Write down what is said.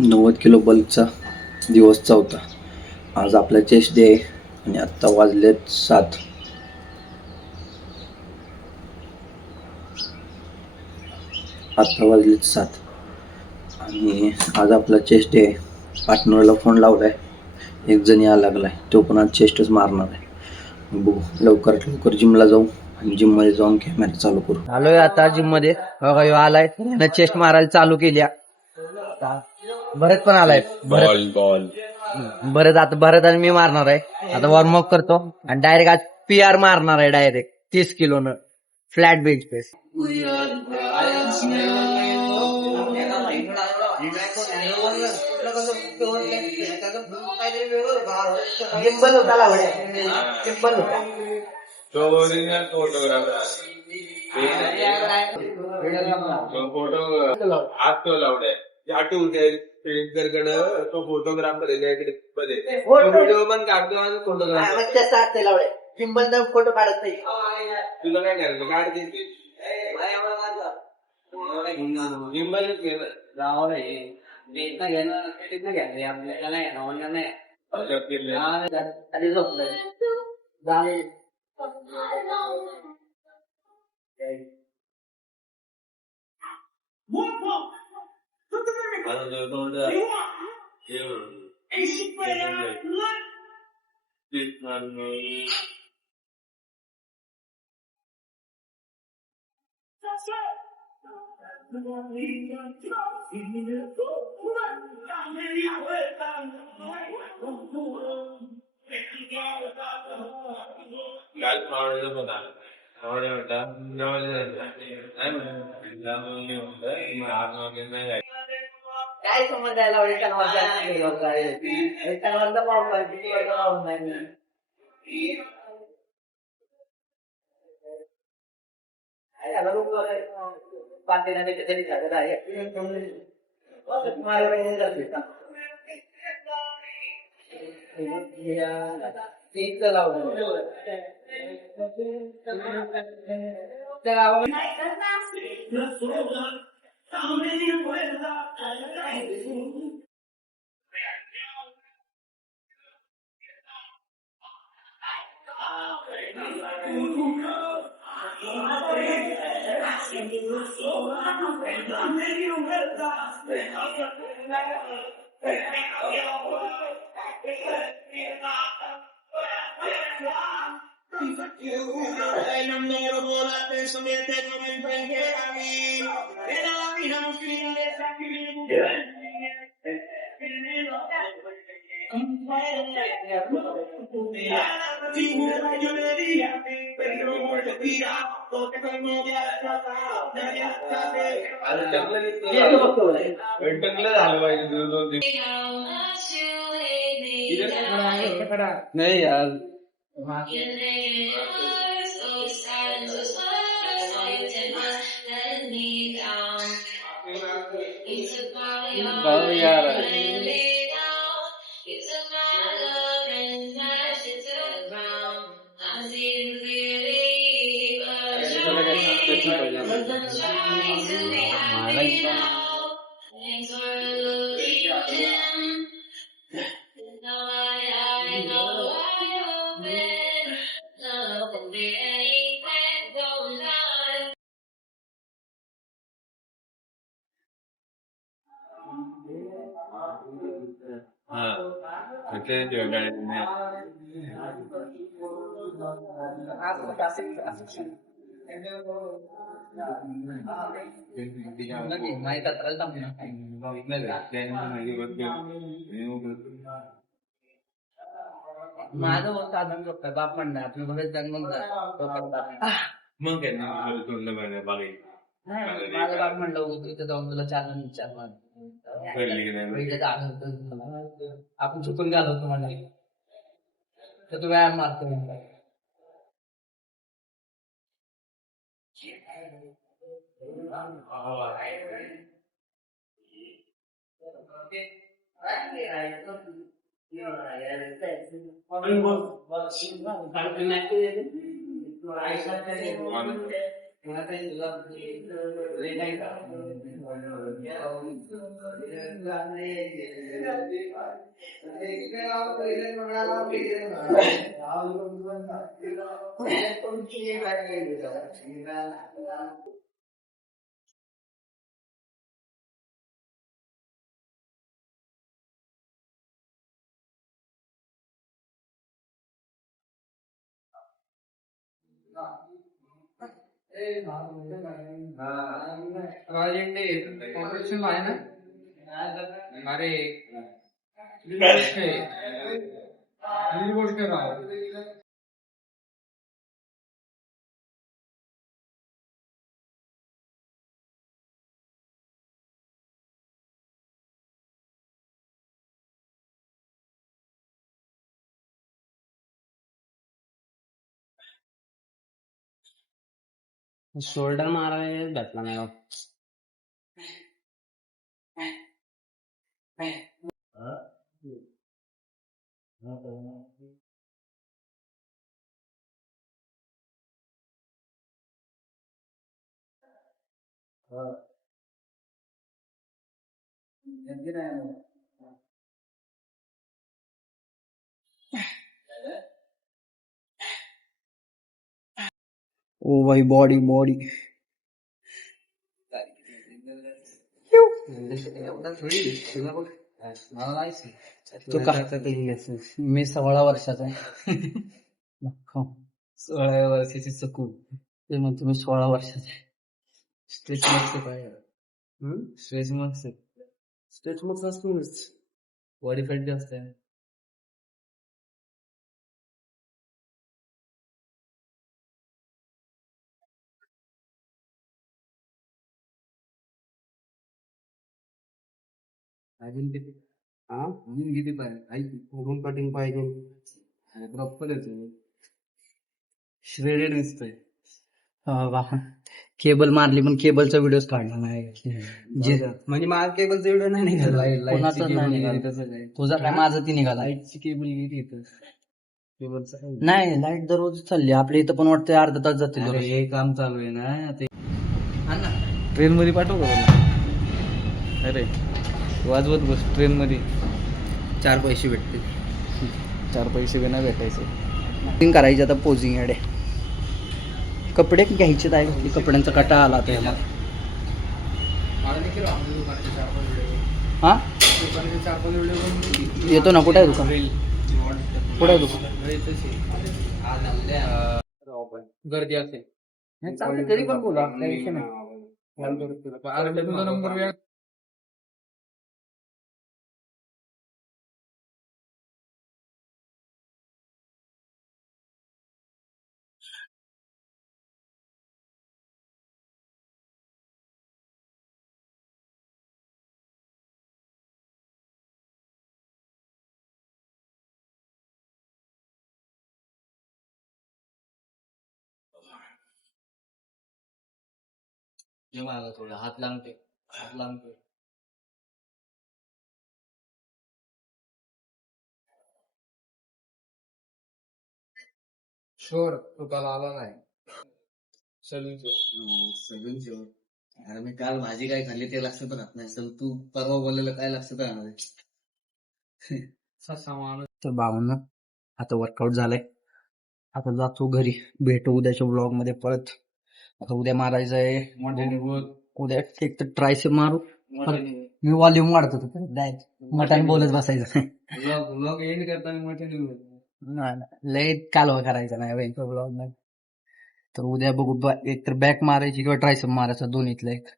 90 kilo बल्कचा दिवस चौथा. आज आपला चेस्ट डे आहे आणि आत्ता वाजलेत 7. आणि आज आपला चेस्ट डे आहे. पार्टनरला फोन लावलाय, एक जण यायला लागलाय, तो पण आज चेस्टच मारणार आहे. बघू, लवकरात लवकर जिमला जाऊ आणि जिम मध्ये जाऊन कॅमेरा चालू करू. आलोय आता जिम मध्ये. बघा ह्यो आलाय, चेस्ट मारायला चालू केल्या. भरत पण आलाय. भरत आता भरत आणि मी मारणार आहे. आता वॉर्मअप करतो आणि डायरेक्ट आज PR मारणार आहे. डायरेक्ट 30 किलोनं फ्लॅट बेंच प्रेस. गिम्बल होता लावड्या, गिम्बल होता. फोटो आज तो लावलाय आठवते तो फोटोग्राफर व्हिडिओ पण काढतो आणि फोटोग्राफर लावलाय. गिम्बल फोटो काढत नाही. तुला काय करायचं, काढते गिम्बल राव काय समज आहे नाही यार. माझं होत साधन शकतं बाप म्हणणार आपलं बरेच जण मग माझं बाप म्हणलं तिथं जाऊन तुला चालन विचार आपण चुकून घालवतो मला तर तू व्यायाम मारतो. शोल्डर मारायला भेटला नाही बा. ओ भाई बॉडी बॉडी तू का मी 16 वर्षाचा आहे. 16 वर्षाची चकू ते म्हणतो मी 16 वर्षाचा आहे. स्ट्रेच मार्क्स काय स्ट्रेच मार्क्स स्ट्रेच मार्क्स असतोच बॉडी फॅट जास्त आहे. अजून किती अजून किती पाहिजे अजून कटिंग पाहिजे प्रॉपर येतो श्रेडेड दिसतोय. केबल मारली पण केबलचा व्हिडिओ काढला नाही म्हणजे माझा केबलचा व्हिडिओ नाही निघाला. तुझा काय माझा ती निघाला. लाईटची केबल गेली इथं केबलचा नाही. लाईट दररोज चालली आपल्या इथं पण वाटतं अर्धा तास जाते. हे काम चालू आहे ना ते ट्रेन मध्ये पाठवू का. अरे वाजवत बस ट्रेन मध्ये 4 पैसे भेटते. 4 पैसे बिना भेटायचे करायचे. आता पोझिंग ॲड आहे. कपडे घ्यायचे आहे. कपड्यांचा कटा आला त्याला. हा येतो ना. कुठे आहे दुकान. कुठे आहे दुकान. गर्दी असेल तरी पण बोला नंबर. जेव्हा थोडं हात लांबते. शोर तो काल आला नाही. सलून शोर. अरे मी काल भाजी काय खाल्ली ते लक्षात राहत नाही. सर तू परवा बोललेलं काय लक्षात राहणार. तर भावना आता वर्कआउट झालंय. आता जातो घरी. भेटू उद्याच्या ब्लॉग मध्ये परत. आता उद्या मारायचं आहे. उद्या एक तर ट्रायसेप मारू. मी वॉल्यूम वाढतो डायरेक्ट मटण बोलत बसायचं. ब्लॉग एंड करताना मटण लय कालवा करायचा नाही ब्लॉग नाही. तर उद्या बघू एक तर बॅक मारायची किंवा ट्रायसेप मारायचा दोन्हीतलं एक.